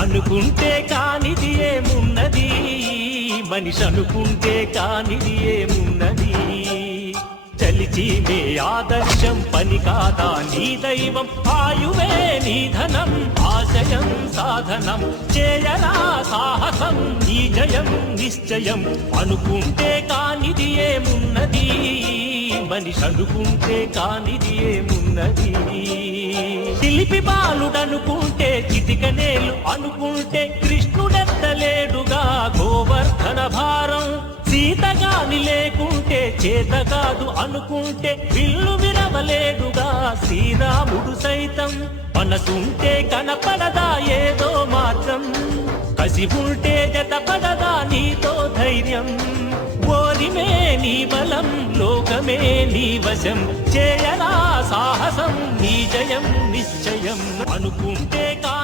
అనుకుంటే కానిది ఏమున్నది, మనిషి అనుకుంటే కానిది ఏమున్నది. చలిచి మే ఆదర్శం పని కాదా నీ దైవం, ఆయువే నీ ధనం ఆశయం సాధనం. చేయరా సాహసం నీ జయం నిశ్చయం. అనుకుంటే కానిది ఏమున్నది, మనిషి అనుకుంటే కానిది ఏమున్నది. శిల్పి బాలుడనుకుంటే చిటికనేలు అనుకుంటే కృష్ణుడెత్తలేడుగా గోవర్ధన భారం. సీతగాని లేకుంటే చేత కాదు అనుకుంటే విల్లు విరవలేడుగా శ్రీరాముడు సైతం. మనసుంటే కనపడదా ఏదో మాత్రం, కసి ఉంటే జతపడదా నీతో ధైర్యం. ఓరిమే నీ బలం లోకమే నీ వశం, చేయరా సాహసం నీ జయం నిశ్చయం. అనుకుంటే